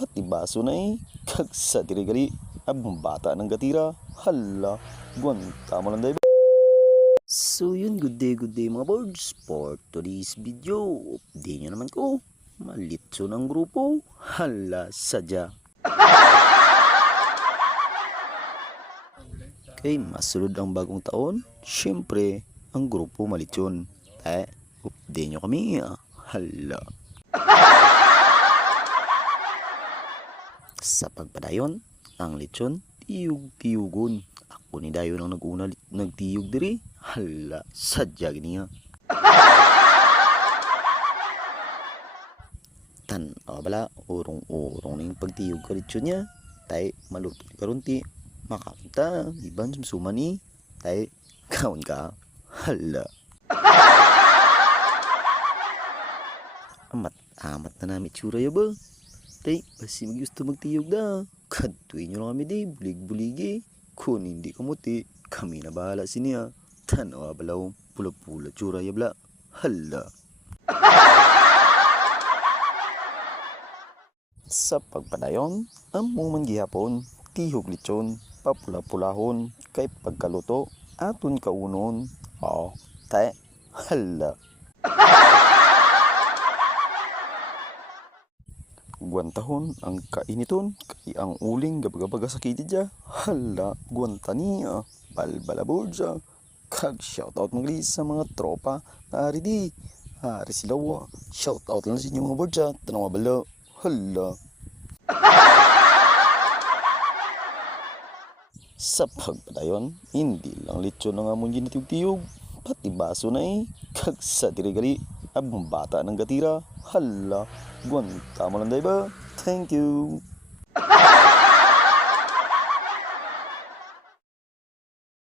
pati baso na kag sa dirigali abong bata ng gatira. Hala, gwanta mo lang day ba? So yun, good day mga birds. For today's video, update nyo naman ko. Malitso ng grupo. Hala, sadya. Okay, masunod ang bagong taon. Siyempre, ang grupo malitson. Update nyo kami. Hala. Sa pagpadayon, ang lechon, tiyug-tiyugon. Ako ni Dayo nang nag-una nagtiyog diri. Hala, sadya niya. Bala, urong-urong na yung pagtiyog ka lechon niya. Tay, maluto ni karunti. Makapunta, iban sumsuman ni. Tay, kaon ka. Hala. Amat na namin tsura ya ba? Tay, basi gusto magtiyog da. Kadtuin nyo lang kami di, bulig-buligi. Kung hindi kamuti, kami na bahala siniya. Tanawa balaw, pula-pula tsura ya bla. Hala. Sa pagpadayon, ang muman gihapon, tihog lechon, papula-pulahon, kay pagkaluto, aton kaunon. Tay, hala. Guantahon ang kainiton kay ang uling gabagabaga sakiti dya. Hala, guanta niya. Balbalabodja. Kag shoutout mga sa mga tropa na ari di. Ari sila wa. Shoutout lang sa inyo mga bordja. Tanong mabala. Hala. Sa pagpadayon, hindi lang lechon na nga mong ginitiyog-tiyog. Pati baso na kag sa dirigali abong bata ng gatira. Hala, gwanta mo lang day ba? Thank you.